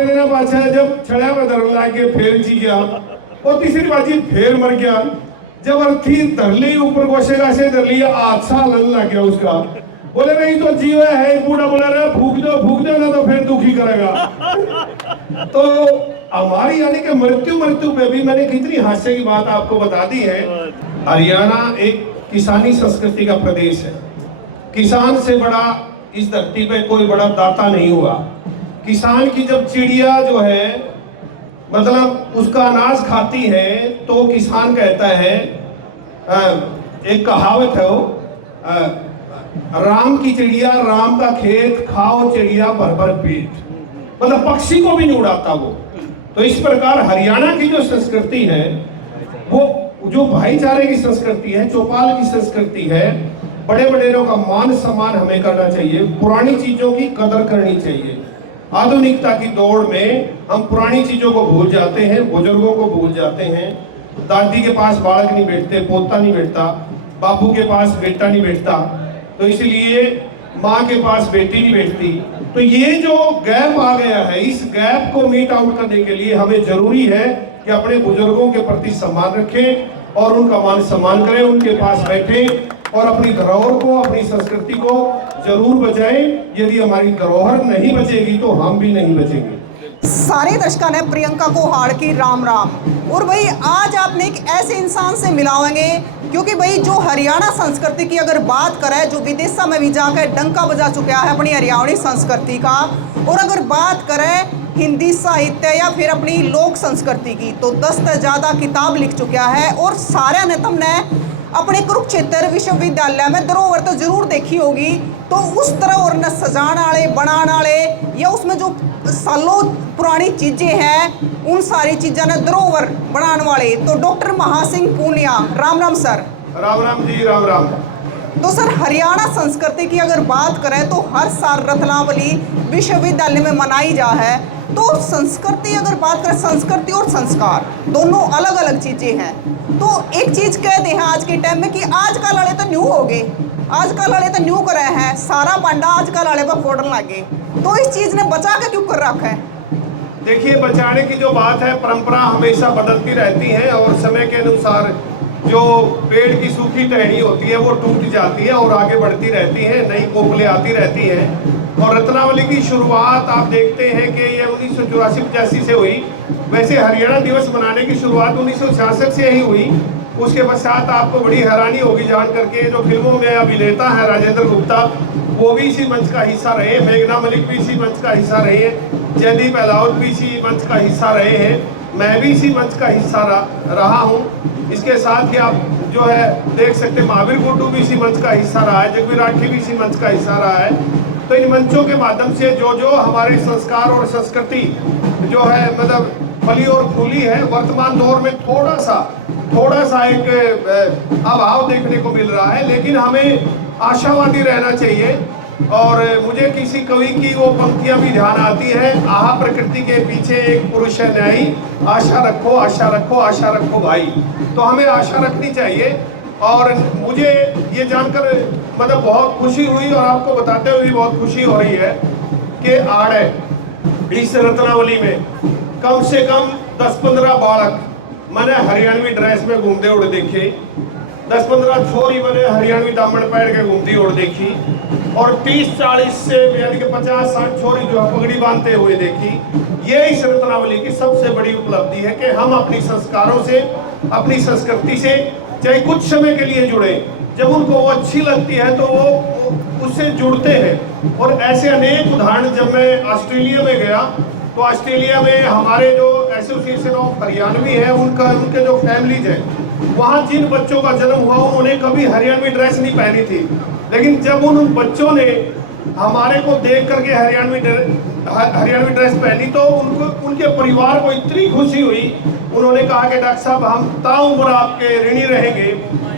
थोड़े दिन पाछा जब छड़ा में धरन लग गए फिर जी गया, और तीसरी बाजी फिर मर गया। जब अर्थी धर ली ऊपर गोशेगा से धर लिया, हादसा लन लग गया उसका। बोले नहीं तो जीव है, बूढ़ा बोला रहा फूक दो ना तो फिर दुखी करेगा। तो हमारी यानी कि मृत्यु पे भी मैंने कितनी हास्य की बात आपको बता दी है। हरियाणा एक किसानी संस्कृति का प्रदेश है। किसान से बड़ा इस धरती पे कोई बड़ा दाता नहीं हुआ। किसान की जब चिड़िया जो है मतलब उसका अनाज खाती है तो किसान कहता है, एक कहावत है वो, राम की चिड़िया राम का खेत खाओ चिड़िया भर भर पेट, मतलब पक्षी को भी नहीं उड़ाता वो। तो इस प्रकार हरियाणा की जो संस्कृति है वो जो भाईचारे की संस्कृति है, चौपाल की संस्कृति है, बड़े बड़ेरों का मान सम्मान हमें करना चाहिए, पुरानी चीजों की कदर करनी चाहिए। आधुनिकता की दौड़ में हम पुरानी चीजों को भूल जाते हैं, बुजुर्गों को भूल जाते हैं। दादी के पास बालक नहीं बैठते, पोता नहीं बैठता, बापू के पास बेटा नहीं बैठता, तो इसलिए माँ के पास बेटी नहीं बैठती। तो ये जो गैप आ गया है, इस गैप को मीट आउट करने के लिए हमें जरूरी है कि अपने बुजुर्गों के प्रति सम्मान रखें और उनका मान सम्मान करें, उनके पास बैठें और अपनी धरोहर को, अपनी संस्कृति को जरूर बचाएं। यदि हमारी धरोहर नहीं बचेगी तो हम भी नहीं बचेंगे। सारे दर्शकों ने प्रियंका को हाड़ की राम राम। और भाई आज आपने एक ऐसे इंसान से मिलाएंगे क्योंकि भाई जो हरियाणा संस्कृति की अगर बात करें, जो विदेशों में भी जाकर डंका बजा चुका है अपनी हरियाणवी संस्कृति का, और अगर बात करें हिंदी साहित्य या फिर अपनी लोक संस्कृति की, तो 10 से ज़्यादा किताब लिख चुका है। और सारे ने तुमने अपने कुरुक्षेत्र विश्वविद्यालय में धरोहर तो जरूर देखी होगी, तो उस धरोहर ने सजाने वाले, बनाने वाले या उसमें जो सालों पुरानी चीजें हैं उन सारी चीज़ों ने धरोहर बनाने वाले तो डॉक्टर महासिंह पूनिया, राम राम सर। राम राम जी, राम राम। तो सर हरियाणा संस्कृति की अगर बात करें तो हर साल रत्नावली विश्वविद्यालय में मनाई जा है। तो संस्कृति अगर बात करें, संस्कृति और संस्कार दोनों अलग अलग चीजें हैं। तो एक चीज कहते हैं आज के टाइम में कि आज का लड़े तो न्यू हो गए, आज का लड़े तो न्यू करे हैं, सारा पांडा आज का लड़े पर फोड़ने लगे। तो इस चीज ने बचा के क्यों कर रखा है? देखिए, बचाने की जो बात है, परंपरा हमेशा बदलती रहती है और समय के अनुसार जो पेड़ की सूखी टहनी होती है वो टूट जाती है और आगे बढ़ती रहती है, नई कोपलें आती रहती हैं। और रत्नावली की शुरुआत आप देखते हैं कि ये 1984-85 से हुई। वैसे हरियाणा दिवस मनाने की शुरुआत 1966 से ही हुई। उसके पश्चात आपको बड़ी हैरानी होगी जान करके, जो फिल्मों में अभिनेता है राजेंद्र गुप्ता, वो भी इसी मंच का हिस्सा रहे, मेघना मलिक भी इसी मंच का हिस्सा रहे हैं, जयदीप अहलावत भी इसी मंच का हिस्सा रहे हैं, मैं भी इसी मंच का हिस्सा रहा हूँ। इसके साथ ही आप जो है देख सकते, महावीर गुड्डू भी इसी मंच का हिस्सा रहा है, जगवीर राठी भी इसी मंच का हिस्सा रहा है। तो इन मंचों के माध्यम से जो जो हमारे संस्कार और संस्कृति जो है मतलब फली और फूली है, वर्तमान दौर में थोड़ा सा एक अभाव देखने को मिल रहा है, लेकिन हमें आशावादी रहना चाहिए। और मुझे किसी कवि की वो पंक्तियां भी ध्यान आती है, आहा प्रकृति के पीछे एक पुरुष है न्यायी, आशा रखो आशा रखो आशा रखो भाई। तो हमें आशा रखनी चाहिए। और मुझे ये जानकर मतलब बहुत खुशी हुई और आपको बताते हुए भी बहुत खुशी हो रही है कि आड़े इस रत्नावली में कम से कम 10-15 बालक मैंने हरियाणवी ड्रेस में घूमते उड़ देखे, 10-15 छोरी मैंने हरियाणवी दामन पैर के घूमती उड़ देखी, और 30-40 से यानी कि 50-60 छोरी जो है पगड़ी बांधते हुए देखी। ये इस रत्नावली की सबसे बड़ी उपलब्धि है कि हम अपनी संस्कारों से, अपनी संस्कृति से चाहे कुछ समय के लिए जुड़े, जब उनको वो अच्छी लगती है तो वो उससे जुड़ते हैं। और ऐसे अनेक उदाहरण, जब मैं ऑस्ट्रेलिया में गया तो ऑस्ट्रेलिया में हमारे जो एसोसिएशन ऑफ हरियाणवी है उनके जो फैमिलीज हैं, वहाँ जिन बच्चों का जन्म हुआ उन्होंने कभी हरियाणवी ड्रेस नहीं पहनी थी, लेकिन जब उन बच्चों ने हमारे को देख करके हरियाणवी ड्रेस पहनी तो उनके परिवार को इतनी खुशी हुई, उन्होंने कहा कि डॉक्टर साहब हम ताउम्र आपके ऋणी रहेंगे।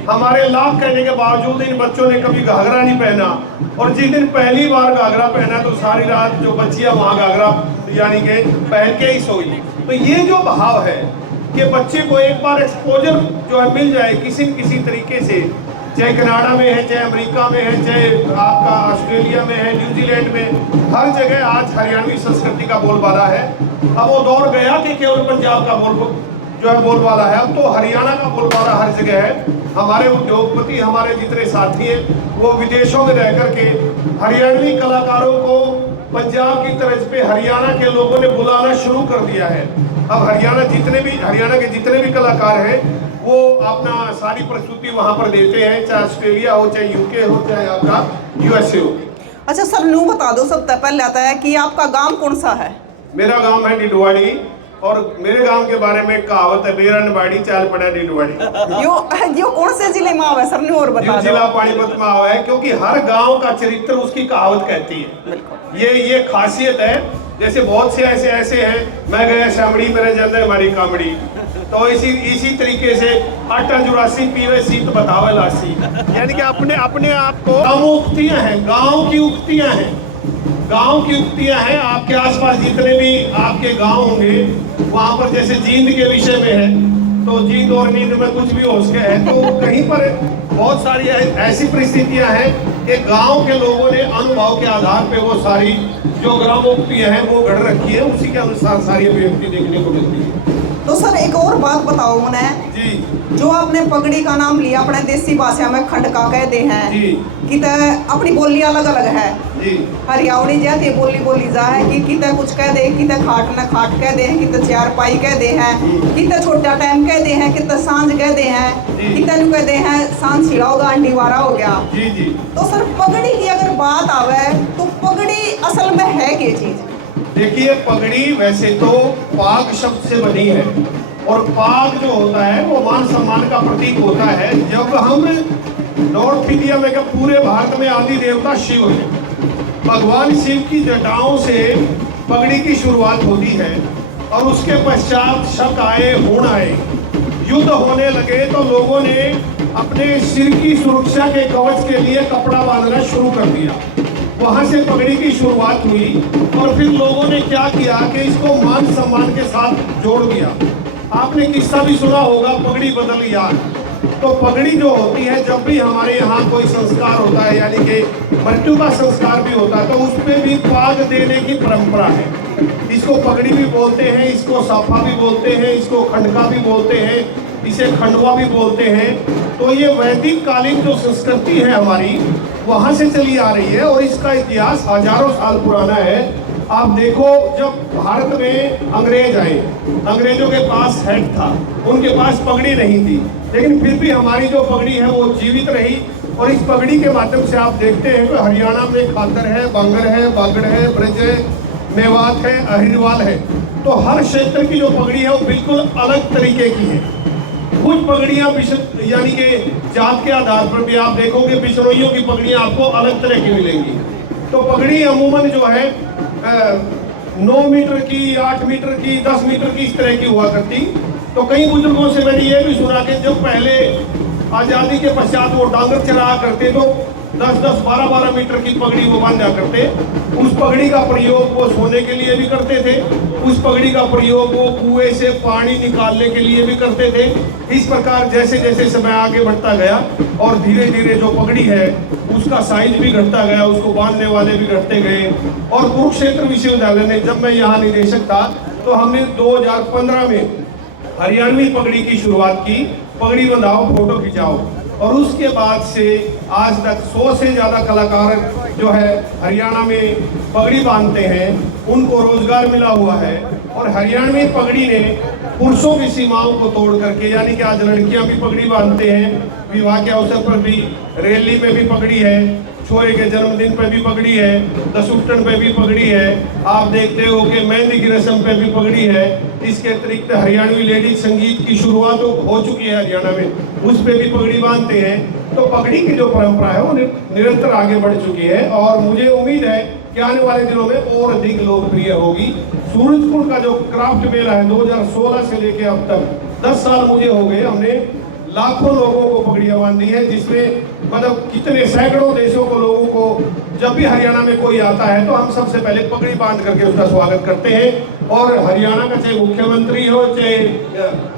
हमारे लाख कहने के बावजूद इन बच्चों ने कभी घाघरा नहीं पहना, और जिस दिन पहली बार घाघरा पहना तो सारी रात जो बच्चियां वहाँ घाघरा यानी कि पहन के ही सोई। तो ये जो भाव है कि बच्चे को एक बार एक्सपोजर जो है मिल जाए किसी न किसी तरीके से, चाहे कनाडा में है, चाहे अमेरिका में है, चाहे आपका ऑस्ट्रेलिया में है, न्यूजीलैंड में, हर जगह आज हरियाणवी संस्कृति का बोलबाला है। अब वो दौर गया कि केवल पंजाब का बोलबाला है, अब तो हरियाणा का बोलबाला हर जगह है। हमारे उद्योगपति, हमारे जितने साथी हैं, वो विदेशों में रह करके हरियाणवी कलाकारों को पंजाब की तर्ज पे हरियाणा के लोगों ने बुलाना शुरू कर दिया है। अब हरियाणा के जितने भी कलाकार हैं, वो अपना सारी प्रस्तुति वहां पर देते हैं, चाहे ऑस्ट्रेलिया हो, चाहे यूके हो, चाहे आपका यूएसए हो। अच्छा सर, न्यू बता दो सबसे पहले आता है कि आपका गांव कौन सा है? मेरा गांव है डिडवाड़ी, और मेरे गांव के बारे में कहावत है, बेरन बाड़ी चाल पड़ा डिडवाड़ी। यो कौन से जिले में आवा है सर, न्यू और बता दो। जिला पानीपत में आवा है, क्योंकि हर गांव का चरित्र उसकी कहावत कहती है। ये खासियत है। जैसे बहुत से ऐसे हैं, मैं गया शामड़ी मेरे जल हमारी कामड़ी, तो इसी तरीके से 884 पीवे सीत बतावे लासी, यानी कि अपने आप को उक्तियां हैं, गांव की उक्तियां हैं। आपके आसपास जितने भी आपके गांव होंगे, वहां पर जैसे जींद के विषय में है, तो जींद और नींद में कुछ भी हो सके है, तो कहीं पर बहुत सारी ऐसी परिस्थितियां हैं कि गांव के लोगों ने अनुभव के आधार पे वो सारी जो ग्रामोक्तियां हैं वो गढ़ रखी है, उसी के अनुसार सारी अभिव्यक्ति देखने को मिलती है। तो सर एक और बात बताओ मुझे जी, जो आपने पगड़ी का नाम लिया, अपने देसी भाषा में खंडका कहते हैं जी, कि अपनी बोली अलग अलग है जी। हरियावड़ी जाती बोली जा है कि किते कुछ कह दे, किते खाट न खाट कह दे, किते चार पाई कह दे हैं, किते छोटा टाइम कह दे हैं, किते सांझ कह दे हैं, किते नु कह दे हैं सांझ छिड़ा होगा अंडीवारा हो गया। जी जी। तो सर पगड़ी की अगर बात आवे तो पगड़ी असल में है क्या चीज? देखिए, पगड़ी वैसे तो पाग शब्द से बनी है, और पाग जो होता है वो मान सम्मान का प्रतीक होता है। जब हम नॉर्थ इंडिया में पूरे भारत में आदि देवता शिव है, भगवान शिव की जटाओं से पगड़ी की शुरुआत होती है, और उसके पश्चात शक आए, हुण आए, युद्ध होने लगे, तो लोगों ने अपने सिर की सुरक्षा के कवच के लिए कपड़ा बांधना शुरू कर दिया। वहां से पगड़ी की शुरुआत हुई, और फिर लोगों ने क्या किया कि इसको मान सम्मान के साथ जोड़ दिया। आपने किस्सा भी सुना होगा, पगड़ी बदल यार। तो पगड़ी जो होती है, जब भी हमारे यहाँ कोई संस्कार होता है, यानी कि मृत्यु का संस्कार भी होता है, तो उस पर भी पाग देने की परंपरा है। इसको पगड़ी भी बोलते हैं, इसको साफा भी बोलते हैं, इसको खंडका भी बोलते हैं, इसे खंडवा भी बोलते हैं। तो ये वैदिक कालीन जो संस्कृति है हमारी, वहाँ से चली आ रही है, और इसका इतिहास हजारों साल पुराना है। आप देखो, जब भारत में अंग्रेज आए, अंग्रेजों के पास हेड था, उनके पास पगड़ी नहीं थी, लेकिन फिर भी हमारी जो पगड़ी है वो जीवित रही। और इस पगड़ी के माध्यम से आप देखते हैं कि हरियाणा में खातर है, बांगर है, बागड़ है, ब्रज है, मेवात है, अहिरवाल है। तो हर क्षेत्र की जो पगड़ी है वो बिल्कुल अलग तरीके की है। कुछ पगड़ियाँ यानी कि जात के आधार पर भी आप देखोगे, बिश्नोइयों की पगड़ियाँ आपको अलग तरह की मिलेंगी। तो पगड़ी अमूमन जो है 9 मीटर की, 8 मीटर की, 10 मीटर की, इस तरह की हुआ करती। तो कई बुजुर्गों से मैंने ये भी सुना कि जब पहले आज़ादी के पश्चात वो डांगर चला करते, तो 10-10, 12-12 मीटर की पगड़ी वो बांधा करते। उस पगड़ी का प्रयोग वो सोने के लिए भी करते थे, उस पगड़ी का प्रयोग वो कुएं से पानी निकालने के लिए भी करते थे। इस प्रकार जैसे जैसे समय आगे बढ़ता गया, और धीरे धीरे जो पगड़ी है उसका साइज भी घटता गया, उसको बांधने वाले भी घटते गए। और कुरुक्षेत्र विश्वविद्यालय ने, जब मैं यहाँ निदेशक था, तो हमने 2015 में हरियाणवी पगड़ी की शुरुआत की। पगड़ी बंधाओ, फोटो खिंचाओ, और उसके बाद से आज तक 100 से ज़्यादा कलाकार जो है हरियाणा में पगड़ी बांधते हैं, उनको रोजगार मिला हुआ है। और हरियाणवी पगड़ी ने पुरुषों की सीमाओं को तोड़ करके, यानी कि आज लड़कियां भी पगड़ी बांधते हैं, विवाह के अवसर पर भी, रैली में भी पगड़ी है, छोरे के जन्मदिन पर भी पगड़ी है, दसूटन पे भी पगड़ी है, आप देखते हो कि मेहंदी की रस्म पे भी पगड़ी है। इसके अतिरिक्त हरियाणवी लेडीज संगीत की शुरुआत हो चुकी है हरियाणा में, उस पे भी पगड़ी बांधते हैं। तो पगड़ी की जो परंपरा है वो निरंतर आगे बढ़ चुकी है, और मुझे उम्मीद है कि आने वाले दिनों में और अधिक लोकप्रिय होगी। सूरजकुंड का जो क्राफ्ट मेला है, 2016 से लेके अब तक 10 साल मुझे हो गए, हमने लाखों लोगों को पगड़ियाँ बांधी है, जिसमें मतलब कितने सैकड़ों देशों को लोगों को, जब भी हरियाणा में कोई आता है तो हम सबसे पहले पगड़ी बांध करके उसका स्वागत करते हैं। और हरियाणा का चाहे मुख्यमंत्री हो, चाहे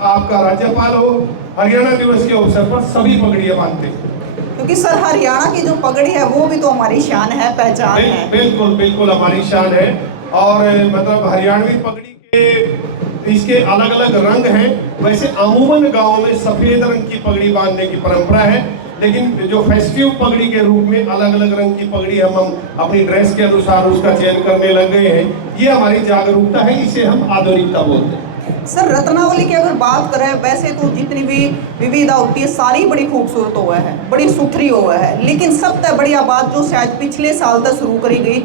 आपका राज्यपाल हो, हरियाणा दिवस के अवसर पर सभी पगड़ियाँ बांधते हैं। क्योंकि सर हरियाणा की जो पगड़ी है वो भी तो हमारी शान है, पहचान है। बिल्कुल बिल्कुल हमारी शान है। और मतलब हरियाणवी पगड़ी के इसके अलग अलग रंग हैं। वैसे अमूमन गांव में सफेद रंग की पगड़ी बांधने की परंपरा है, लेकिन जो फेस्टिव पगड़ी के रूप में अलग अलग रंग की पगड़ी हम अपनी ड्रेस के अनुसार उसका चयन करने लग गए हैं। ये हमारी जागरूकता है, इसे हम आधुनिकता बोलते हैं। सर रत्नावली की अगर बात करें, वैसे तो जितनी भी विविधता होती है सारी बड़ी खूबसूरत हुआ है, बड़ी सुथरी हुआ है, लेकिन सबसे बढ़िया बात जो शायद पिछले साल तक शुरू करी गई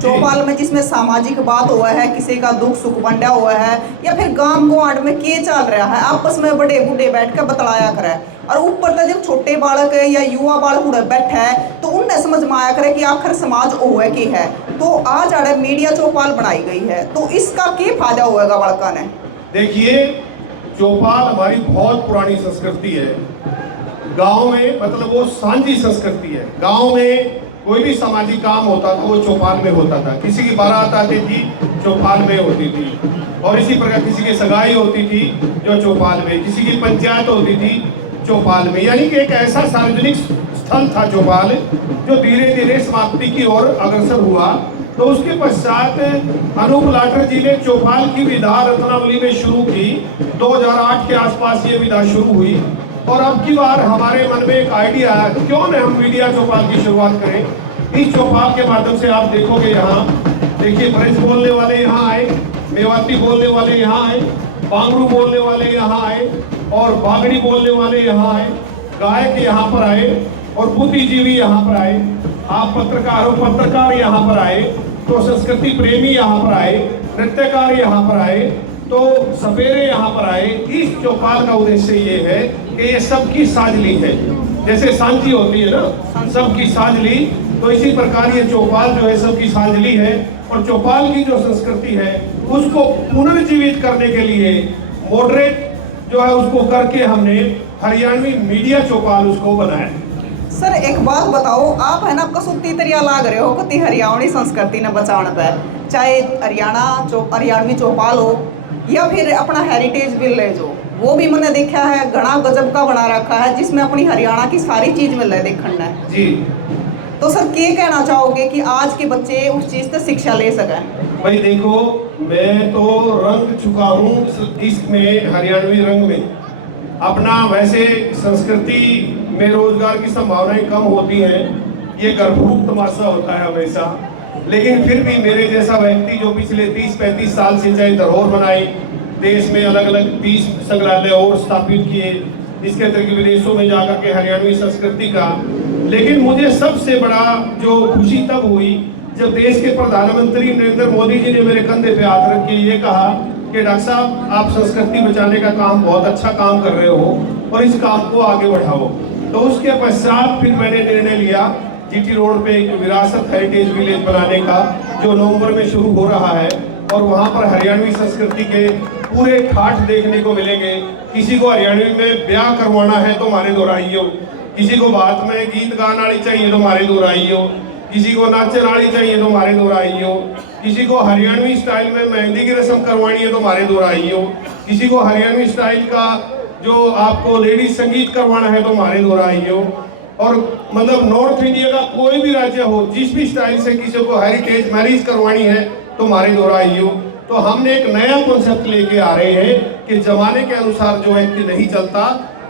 चौपाल में, जिसमें सामाजिक बात हुआ है, किसी का दुख सुख बंटा हुआ है, या फिर गांव गुआंढ में के चल रहा है, आपस में बड़े बूढ़े बैठ कर बतलाया करे, और ऊपर तक जब छोटे बालक है या युवा बालक उड़े बैठा है तो उन्हें समझ में आया करे कि आखिर समाज हुआ की है। तो आज आड़े मीडिया चौपाल बनाई गई है, तो इसका क्या फायदा होगा बालका ने? देखिए, चौपाल हमारी बहुत पुरानी संस्कृति है। गांव में मतलब वो सांझी संस्कृति है। गांव में कोई भी सामाजिक काम होता तो वो चौपाल में होता था। किसी की बारात आती थी चौपाल में होती थी, और इसी प्रकार किसी की सगाई होती थी जो चौपाल में, किसी की पंचायत होती थी चौपाल में। यानी कि एक ऐसा सार्वजनिक स्थल था चौपाल जो धीरे धीरे समाप्ति की ओर अग्रसर हुआ। तो उसके पश्चात अनूप लाटर जी ने चौपाल की विधा रत्नावली में शुरू की। 2008 के आसपास ये विधा शुरू हुई, और अब की बार हमारे मन में एक आइडिया है, क्यों न हम मीडिया चौपाल की शुरुआत करें। इस चौपाल के माध्यम से आप देखोगे, यहाँ देखिए ब्रज बोलने वाले यहाँ आए, मेवाती बोलने वाले यहाँ आए, बांगरू बोलने वाले यहाँ आए, और बागड़ी बोलने वाले यहाँ आए, गायक यहाँ पर आए, और बुद्धिजीवी यहाँ पर आए, आप पत्रकार यहाँ पर आए, तो संस्कृति प्रेमी यहाँ पर आए, नृत्यकार यहाँ पर आए, तो सपेरे यहाँ पर आए। इस चौपाल का उद्देश्य ये है कि ये सबकी साझली है। जैसे सांझी होती है ना, सबकी साझली, तो इसी प्रकार ये चौपाल जो है सबकी साझली है। और चौपाल की जो संस्कृति है उसको पुनर्जीवित करने के लिए मॉडरेट जो है उसको करके हमने हरियाणवी मीडिया चौपाल उसको बनाया। सर एक बात बताओ, आप है ना कसूती तरिया लाग रहे हो कति हरियाणवी संस्कृति ने बचाने पे, चाहे हरियाणवी चौपाल हो या फिर अपना हेरिटेज विलेज हो, वो भी मैंने देखा है घना गजब का बना रखा है, जिसमें अपनी हरियाणा की सारी चीज मिल रही है देखने है जी। तो सर क्या कहना चाहोगे कि आज के बच्चे उस चीज से शिक्षा ले सकें? भाई देखो, मैं तो रंग चुका हूँ इसमें, हरियाणवी रंग में। अपना वैसे संस्कृति में रोजगार की संभावनाएं कम होती हैं, ये गर्भरूप तमाशा होता है हमेशा, लेकिन फिर भी मेरे जैसा व्यक्ति जो पिछले 30-35 साल से चाहे धरोहर बनाई, देश में अलग अलग 30 संग्रहालय और स्थापित किए, इसके अतिरिक्त विदेशों में जाकर के हरियाणवी संस्कृति का। लेकिन मुझे सबसे बड़ा जो खुशी तब हुई जब देश के प्रधानमंत्री नरेंद्र मोदी जी ने मेरे कंधे पे हाथ रख के ये कहा कि डॉक्टर साहब, आप संस्कृति बचाने का काम बहुत अच्छा काम कर रहे हो और इस काम को आगे बढ़ाओ। तो उसके पश्चात फिर मैंने निर्णय लिया जीटी रोड पे एक विरासत हेरिटेज विलेज बनाने का, जो नवंबर में शुरू हो रहा है, और वहाँ पर हरियाणवी संस्कृति के पूरे ठाठ देखने को मिलेंगे। किसी को हरियाणवी में ब्याह करवाना है तो मारे दोहराइयो, किसी को बात में गीत गाना वाली चाहिए तो मारे दोहराइयो, किसी को नाचन वाली चाहिए तो मारे दोहराइयो, किसी को हरियाणवी स्टाइल में मेहंदी की रस्म करवानी है तो मारे दोहराइयो, किसी को हरियाणवी स्टाइल का जो आपको लेडीज संगीत करवाना है तो मारे दोहराइयो। और मतलब नॉर्थ इंडिया का कोई भी राज्य हो, जिस भी स्टाइल से किसी को हेरिटेज मैरिज करवानी है तो मारे दोहराइयो। तो हमने एक नया कॉन्सेप्ट लेके आ रहे हैं कि जमाने के अनुसार जो व्यक्ति नहीं चलता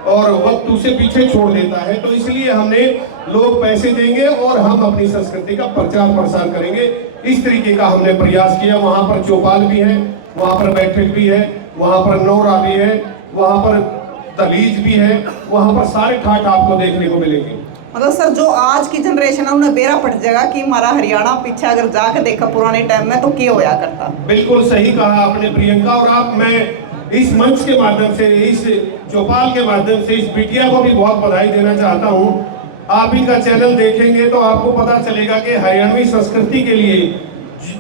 और वक्त उसे पीछे छोड़ देता है, तो इसलिए हमने लोग पैसे देंगे और हम अपनी संस्कृति का प्रचार प्रसार करेंगे। इस तरीके का हमने प्रयास किया। वहाँ पर चौपाल भी है, वहाँ पर बैठक भी है, वहाँ पर नौरा भी है, वहाँ पर तलीज भी है, वहाँ पर सारे ठाठ आपको देखने को मिलेंगे। मतलब सर जो आज की जनरेशन है उन्हें बेरा पड़ जाएगा कि हमारा हरियाणा पीछे अगर जाके देखा पुराने टाइम में तो क्या होया करता। बिल्कुल सही कहा आपने प्रियंका। और आप, मैं इस मंच के माध्यम से, इस चौपाल के माध्यम से इस बिटिया को भी बहुत बधाई देना चाहता हूँ। आप इनका चैनल देखेंगे तो आपको पता चलेगा कि हरियाणवी संस्कृति के लिए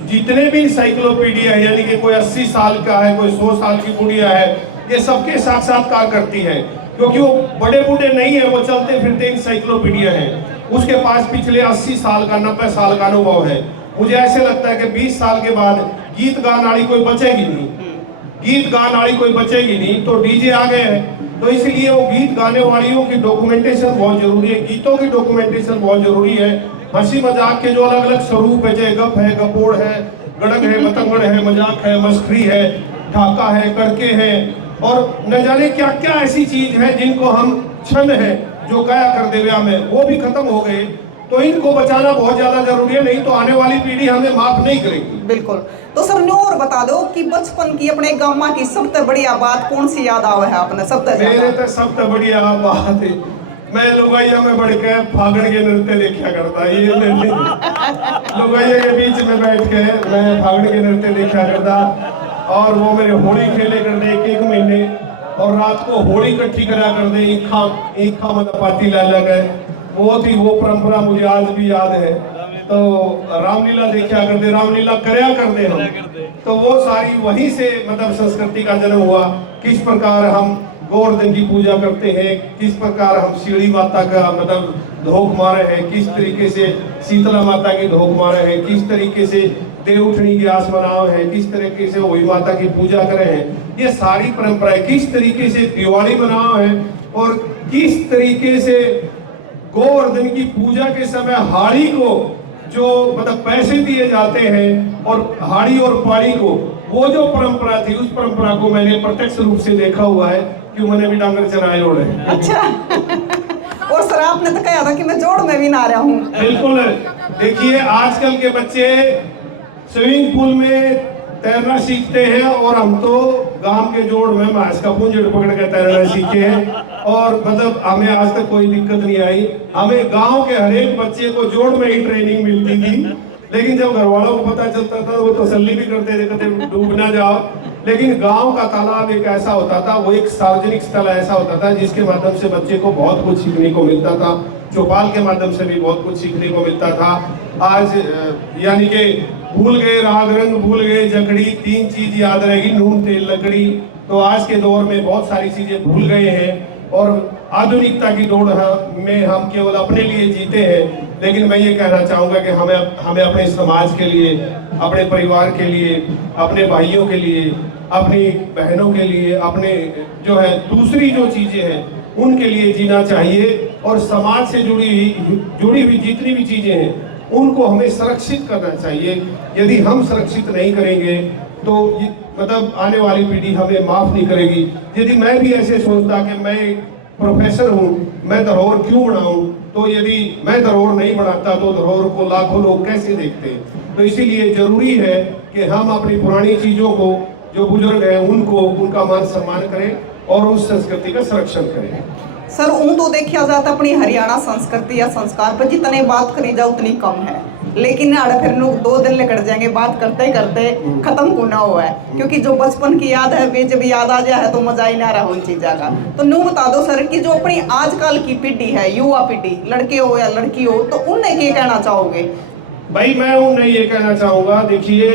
जितने भी इंसाइक्लोपीडिया है, यानी कि कोई 80 साल का है, कोई 100 साल की बुढ़िया है, ये सबके साक्षात्कार करती है, क्योंकि वो बड़े बूढ़े नहीं है, वो चलते फिरते इंसाइक्लोपीडिया है। उसके पास पिछले 80 साल का, 90 साल का अनुभव है। मुझे ऐसे लगता है कि 20 साल के बाद गीत गाने वाली कोई बचेगी नहीं, गीत गाने वाली कोई बचेगी नहीं। तो डीजे आ गए हैं, तो इसलिए वो गीत गाने वालियों की डॉक्यूमेंटेशन बहुत जरूरी है, गीतों की डॉक्यूमेंटेशन बहुत जरूरी है। हंसी मजाक के जो अलग अलग स्वरूप है, जय गप है, गपोड़ है, गड़ग है, मतंगड़ है, मजाक है, मस्करी है, ठाका है, कड़के हैं, और न जाने क्या क्या ऐसी चीज है जिनको हम छंद है जो गाया कर देव्या में, वो भी खत्म हो गए। तो इनको बचाना बहुत ज्यादा जरूरी है, नहीं तो आने वाली पीढ़ी हमें माफ नहीं करेगी। बिल्कुल। तो सर न्यू और बता दो कि बचपन की अपने गाँव की सबसे बढ़िया बात कौन सी याद आवे है आपने सबसे मेरे ज्यादा? तो सबसे बढ़िया बात है, मैं लुगाइया में बढ़ के फागण के नृत्य देखा करता, ये लुगाइया के बीच में बैठ के मैं फागण के नृत्य देखा करता, और वो मेरे होली खेले करते एक महीने, और रात को होली इकट्ठी करा कर दे, ईखा मतलब पाती ला गए, वो थी वो परंपरा मुझे आज भी याद है। तो रामलीला देखा करते, रामलीला करया करते हम, तो वो सारी वहीं से मतलब संस्कृति का जन्म हुआ। किस प्रकार हम गोवर्धन की पूजा करते हैं, किस प्रकार हम सीढ़ी माता का मतलब धोख मारे हैं, किस तरीके से शीतला माता की धोख मारे हैं, किस तरीके से देवउठनी की आस मनाव है, किस तरीके से वही माता की पूजा करे हैं, ये सारी परंपराएं, किस तरीके से दिवाली मनाव है, और किस तरीके से गोवर्धन की पूजा के समय हाड़ी को जो मतलब पैसे दिए जाते हैं, और हाड़ी और पाड़ी को, वो जो परंपरा थी, उस परंपरा को मैंने प्रत्यक्ष रूप से देखा हुआ है, क्यों मैंने भी डांगर चराए ओढ़े। अच्छा। और सर आपने तो कहा था कि मैं जोड़ में भी ना रहा हूँ। बिल्कुल, देखिए आजकल के बच्चे स्विमिंग पूल में तैरना सीखते हैं, और हम तो गांव के जोड़ में मांस का पुंजड़ पकड़ के तैरना सीखे हैं, और मतलब हमें आज तक कोई दिक्कत नहीं आई। हमें गांव के हर एक बच्चे को जोड़ में ही ट्रेनिंग मिलती थी, लेकिन जब घर वालों को पता चलता था वो तसल्ली भी करते थे, कहते डूब ना जाओ। लेकिन गांव का तालाब एक ऐसा होता था, वो एक सार्वजनिक स्थल ऐसा होता था जिसके माध्यम से बच्चे को बहुत कुछ सीखने को मिलता था, चौपाल के माध्यम से भी बहुत कुछ सीखने को मिलता था। आज यानी कि भूल गए राग रंग, भूल गए जकड़ी, 3 चीज याद रहेगी, नून तेल लकड़ी। तो आज के दौर में बहुत सारी चीजें भूल गए हैं, और आधुनिकता की दौड़ में हम केवल अपने लिए जीते हैं। लेकिन मैं ये कहना चाहूँगा कि हमें अपने समाज के लिए, अपने परिवार के लिए, अपने भाइयों के लिए, अपनी बहनों के लिए, अपने जो है दूसरी जो चीज़ें हैं उनके लिए जीना चाहिए, और समाज से जुड़ी हुई जितनी भी चीज़ें हैं उनको हमें सुरक्षित करना चाहिए। यदि हम सुरक्षित नहीं करेंगे तो मतलब आने वाली पीढ़ी हमें माफ नहीं करेगी। यदि मैं भी ऐसे सोचता कि मैं प्रोफेसर हूँ, मैं धरोहर क्यों बनाऊं, तो यदि मैं धरोहर नहीं बनाता तो धरोहर को लाखों लोग कैसे देखते। तो इसीलिए जरूरी है कि हम अपनी पुरानी चीजों को, जो बुजुर्ग हैं उनको, उनका मान सम्मान करें और उस संस्कृति का संरक्षण करें। सर ऊँ तो देखा जाता अपनी हरियाणा संस्कृति या संस्कार पर जितने बात करी जाए उतनी कम है, लेकिन आड़े फिर 2 दिन निकल जाएंगे बात करते करते, खत्म को ना हुआ है। क्योंकि जो बचपन की याद है वे जब याद आ जाए तो मजा ही ना रहा उन चीज़ों का। तो न्यू बता दो सर कि जो अपनी आजकल की पीढ़ी है, युवा पीढ़ी, लड़के हो या लड़की हो, तो उन्हें क्या कहना चाहोगे? भाई मैं उन्हें ये कहना चाहूँगा, देखिए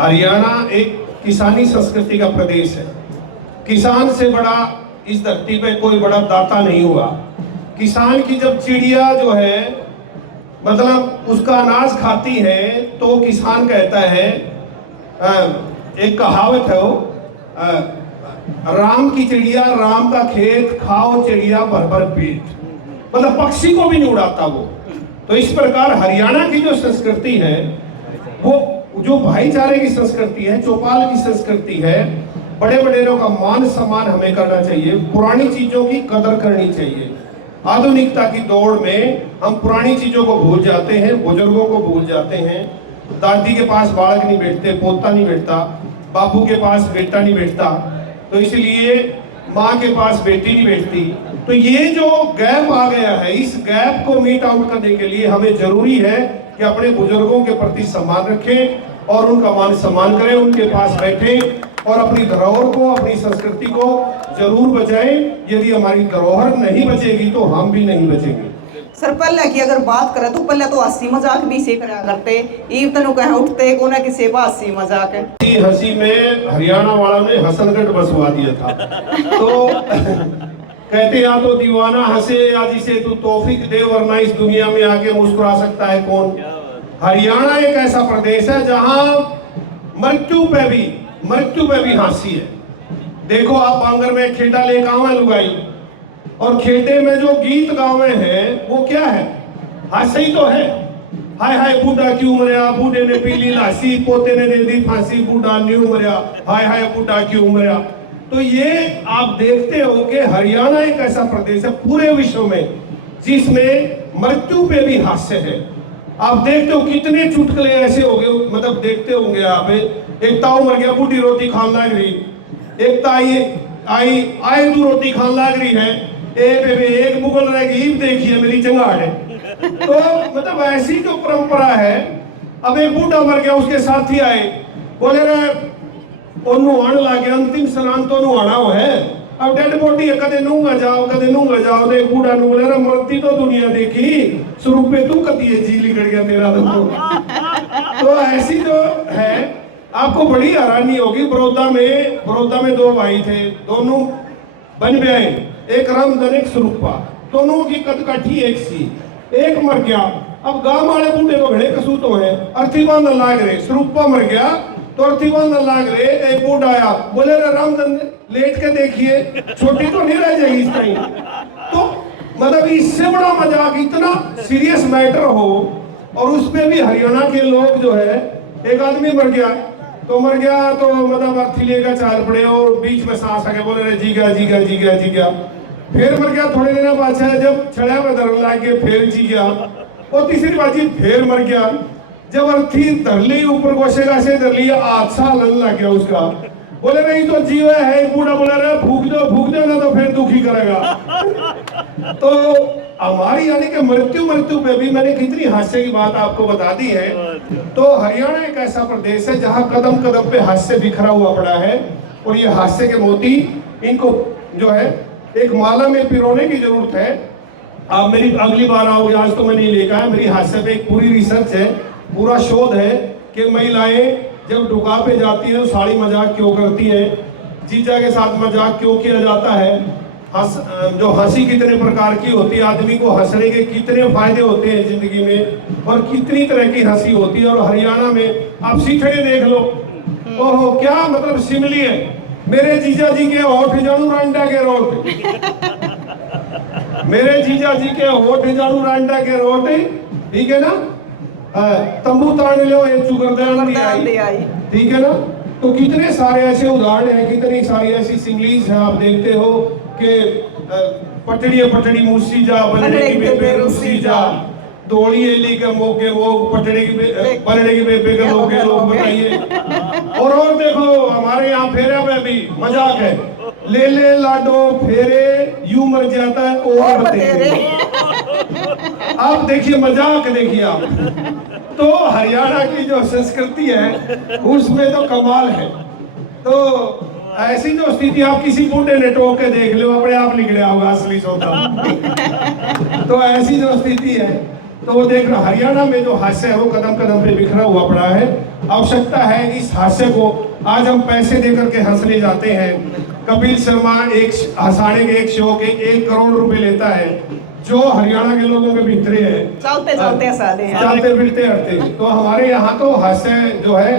हरियाणा एक किसानी संस्कृति का प्रदेश है। किसान से बड़ा इस धरती पे कोई बड़ा दाता नहीं हुआ। किसान की जब चिड़िया जो है मतलब उसका अनाज खाती है तो किसान कहता है, एक कहावत है वो, राम की चिड़िया राम का खेत, खाओ चिड़िया भर भर पेट, मतलब पक्षी को भी नहीं उड़ाता वो। तो इस प्रकार हरियाणा की जो संस्कृति है वो जो भाईचारे की संस्कृति है, चौपाल की संस्कृति है, बड़े बड़ेरों का मान सम्मान हमें करना चाहिए, पुरानी चीजों की कदर करनी चाहिए। आधुनिकता की दौड़ में हम पुरानी चीजों को भूल जाते हैं, बुजुर्गों को भूल जाते हैं। दादी के पास बालक नहीं बैठते, पोता नहीं बैठता, बापू के पास बेटा नहीं बैठता, तो इसलिए माँ के पास बेटी नहीं बैठती। तो ये जो गैप आ गया है, इस गैप को मीट आउट करने के लिए हमें जरूरी है कि अपने बुजुर्गों के प्रति सम्मान रखें और उनका मान सम्मान करें, उनके पास बैठें और अपनी धरोहर को, अपनी संस्कृति को जरूर बचाएं। यदि हमारी धरोहर नहीं बचेगी तो हम भी नहीं बचेंगे। सर पहले की अगर बात करें तो पहले तो हंसी मजाक भी से करा करते, तनु कहे उठते कोना की सेवा हंसी मजाक है। हंसी में हरियाणा वाला ने हसनगढ़ बसवा दिया था। तो कहते या तो दीवाना हंसे या जिसे तू तौफीक दे, वरना इस दुनिया में आके मुस्कुरा सकता है कौन। हरियाणा एक ऐसा प्रदेश है जहां मृत्यु पे भी हंसी है। देखो आप आंगन में खेड़ा ले गाँव लुगाई, और खेड़े में जो गीत गावे हैं वो क्या है? हास्य ही तो है। हाय हाय बूढ़ा क्यों मरिया, बूढ़े ने पी ली लासी, पोते ने दे दी फांसी, बूढ़ा न्यू मरिया, हाय हाय बूढ़ा क्यों मरिया। तो ये आप देखते हो कि हरियाणा एक ऐसा प्रदेश है पूरे विश्व में जिसमें मृत्यु पे भी हास्य है। आप देखते हो कितने चुटकुले ऐसे हो गए, मतलब देखते होंगे आप। एक ताऊ मर गया, बूढ़ी रोटी खान लग रही, एक ताई आई आए तू रोटी खान लग रही है, एक मुगल रह गई देखिए मेरी चंगाड़ है। तो मतलब ऐसी जो परंपरा है। अब एक बूढ़ा मर गया, उसके साथी आए, बोले रे नुहान लागे, अंतिम स्नान तो नुहाना हो है, अब डेड बॉडी है, कदे नूंगा जाओ कदे नूंगा जाओ। तो एक बूढ़ा नु बोले रे मरती तो दुनिया देखी, स्वरूपे तू कती है जी लिगड़ गया तेरा तो ऐसी जो है। आपको बड़ी हैरानी होगी, बड़ौदा में दो भाई थे, दोनों बन गए, एक रामधन एक स्वरूपा, दोनों की कदकाठी एक सी। एक मर गया, अब गांव वाले बूढ़े को घड़े कसूत है, अर्थी बांधन लाग रहे, स्वरूपा मर गया तो अर्थी बांधन लाग रहे। एक बूढ़ा आया, बोले रे रामधन लेट के देखिए, छोटी तो नहीं रह जाएगी इस टाइम। तो मतलब इससे बड़ा मजाक, इतना सीरियस मैटर हो, और उसमें भी हरियाणा के लोग जो है, एक आदमी मर गया तो मतलब अर्थी लेकर चाल पड़े, और बीच में सांस आके बोले रे जी गया। फिर मर गया, थोड़े दिन बाद जब छड़ा में धरने लागे फिर जी गया, और तीसरी बाजी फिर मर गया। जब अर्थी धर ली ऊपर गोशेगा से धर लिया, अच्छा लन लग गया उसका, बोले नहीं तो जीव है। बूढ़ा बोला रहा फूक दो ना तो फिर दुखी करेगा। तो हमारी यानी कि मृत्यु पे भी मैंने कितनी हास्य की बात आपको बता दी है। तो हरियाणा एक ऐसा प्रदेश है जहाँ कदम कदम पे हास्य बिखरा हुआ पड़ा है, और ये हास्य के मोती इनको जो है एक माला में पिरोने की जरूरत है। आप मेरी अगली बार आओगे, आज तो मैं नहीं लेकर आया, मेरी हास्य पे एक पूरी रिसर्च है, पूरा शोध है कि महिलाएं जब डुका पे जाती है तो साड़ी मजाक क्यों करती है, जीजा के साथ मजाक क्यों किया जाता है, जो हंसी कितने प्रकार की होती है, आदमी को हंसने के कितने फायदे होते हैं जिंदगी में, और कितनी तरह की हंसी होती है। और हरियाणा में आप सीखड़े देख लो, ओहो क्या मतलब सिमली है, मेरे जीजा जी के होठ जानू रांडा के रोट, मेरे जीजा जी के होठ जानू रांडा के रोट, ठीक है ना। तंबू ताड़ लो ये चुगरदान आई, ठीक है ना। तो कितने सारे ऐसे उदाहरण हैं, कितनी सारी ऐसी सिंगलीज हैं। आप देखते हो कि पटड़ी मूसी जा, बनने की बेबे रूसी जा, दौड़ी एली के मोके मोग, बनने की बेबे के लोग बताइए। और देखो हमारे यहाँ फेरे में भी मजाक है, ले लाडो फेरे यूं मर जाता है और बतेरे। आप देखिए मजाक, देखिए आप। तो हरियाणा की जो संस्कृति है उसमें तो कमाल है। तो ऐसी जो स्थिति, आप किसी बूढ़े ने टोक के देख लो, अपने आप लिख लिया होगा असली सोता। तो ऐसी जो स्थिति है, तो वो देख रहा हरियाणा में जो हास्य है वो कदम कदम पे बिखरा हुआ पड़ा है। आवश्यकता है इस हास्य को, आज हम पैसे देकर के हंसने जाते हैं। कपिल शर्मा एक हंसाने के एक शो के 1 करोड़ रुपए लेता है, जो हरियाणा के लोगों में भितरे हैं, चलते फिरते हटते। तो हमारे यहाँ तो हास्य जो है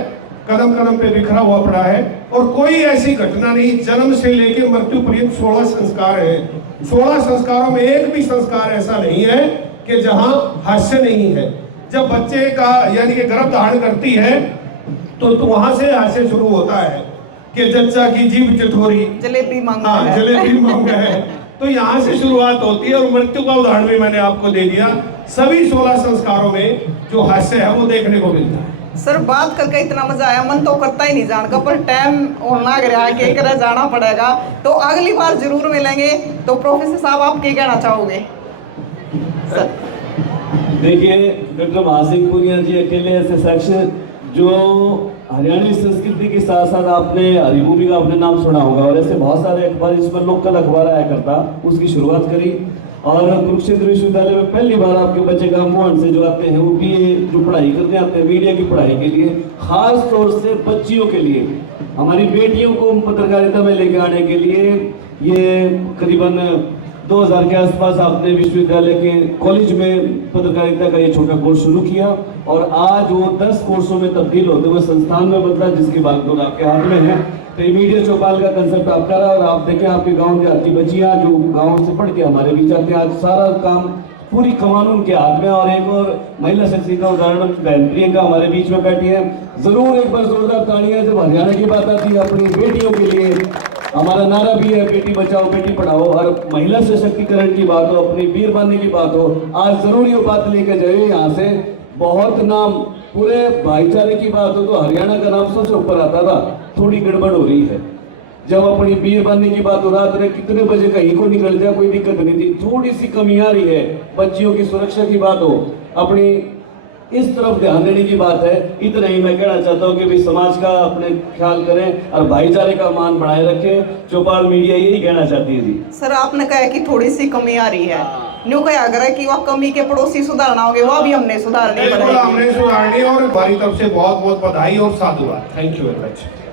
कदम कदम पे बिखरा हुआ पड़ा है, और कोई ऐसी घटना नहीं, जन्म से लेके मृत्यु पर्यंत 16 संस्कार है। 16 संस्कारों में एक भी संस्कार ऐसा नहीं है कि जहाँ हास्य नहीं है। जब बच्चे का यानी कि गर्भ धारण करती है तो वहां से हास्य शुरू होता है कि जच्चा की जीभ चटोरी, जलेबी मांगा है, जलेबी मांगा है। तो यहाँ से शुरुआत होती है, और मृत्यु का उदाहरण भी मैंने आपको दे दिया। सभी 16 संस्कारों में जो हास्य है वो देखने को मिलता है। सर बात करके इतना मजा आया, मन तो करता ही नहीं जान का, पर टाइम और ना गया के कर जाना पड़ेगा। तो अगली बार जरूर मिलेंगे। तो प्रोफेसर साहब आप क्या कहना चाहोगे? सर देखिए, डॉक्टर महासिंह पुनिया जी अकेले ऐसे शख्स जो हरियाणवी संस्कृति के साथ साथ आपने हरिभूमि का अपने नाम सुना होगा, और ऐसे बहुत सारे अखबार जिसमें लोकल अखबार आया करता, उसकी शुरुआत करी। और कुरुक्षेत्र विश्वविद्यालय में पहली बार आपके बच्चे का मोहन से जो आते हैं वो बीए जो पढ़ाई करने आते हैं मीडिया की पढ़ाई के लिए, खास तौर से बच्चियों के लिए, हमारी बेटियों को पत्रकारिता में लेके आने के लिए ये करीबन 2000 के आसपास आपने विश्वविद्यालय के कॉलेज में पत्रकारिता का ये छोटा कोर्स शुरू किया और आज वो 10 कोर्सों में तब्दील होते हुए संस्थान में बदला, जिसकी बागडोर आपके हाथ में है। तो ये मीडिया चौपाल का कंसेप्ट आपका रहा और आप देखें आपके गांव की बच्चियां जो गांव से पढ़ के हमारे बीच आते हैं, आज सारा काम पूरी कमान उनके हाथ में। और एक और महिला शक्ति का उदाहरण बहन प्रियंका हमारे बीच में बैठी है। जरूर एक बार जोरदार तालियां जब हरियाणा की बात आती है अपनी बेटियों के लिए। हमारा नारा भी है बेटी बचाओ बेटी पढ़ाओ, और महिला सशक्तिकरण की बात हो, अपनी वीर बनने की बात हो, आज जरूर ये बात लेके जाइए यहाँ से। बहुत नाम पूरे भाईचारे की बात हो तो हरियाणा का नाम सबसे ऊपर आता था। थोड़ी गड़बड़ हो रही है, जब अपनी वीर बनने की बात हो, रात में कितने बजे कहीं को निकल जाए कोई दिक्कत नहीं थी। थोड़ी सी कमी आ रही है, बच्चियों की सुरक्षा की बात हो, अपनी इस तरफ ध्यान देने की बात है। इतना ही मैं कहना चाहता हूँ कि भी समाज का अपने ख्याल करें और भाईचारे का मान बनाए रखें। चौपाल मीडिया यही कहना चाहती है जी। सर आपने कहा कि थोड़ी सी कमी आ रही है, न्यू कहा अगर कि वह कमी के पड़ोसी सुधारना होंगे, वह भी हमने सुधारनी बिल्कुल हमने सुधारनी। और हमारी तरफ से बहुत बहुत बधाई और साधुवाद। Thank you very much.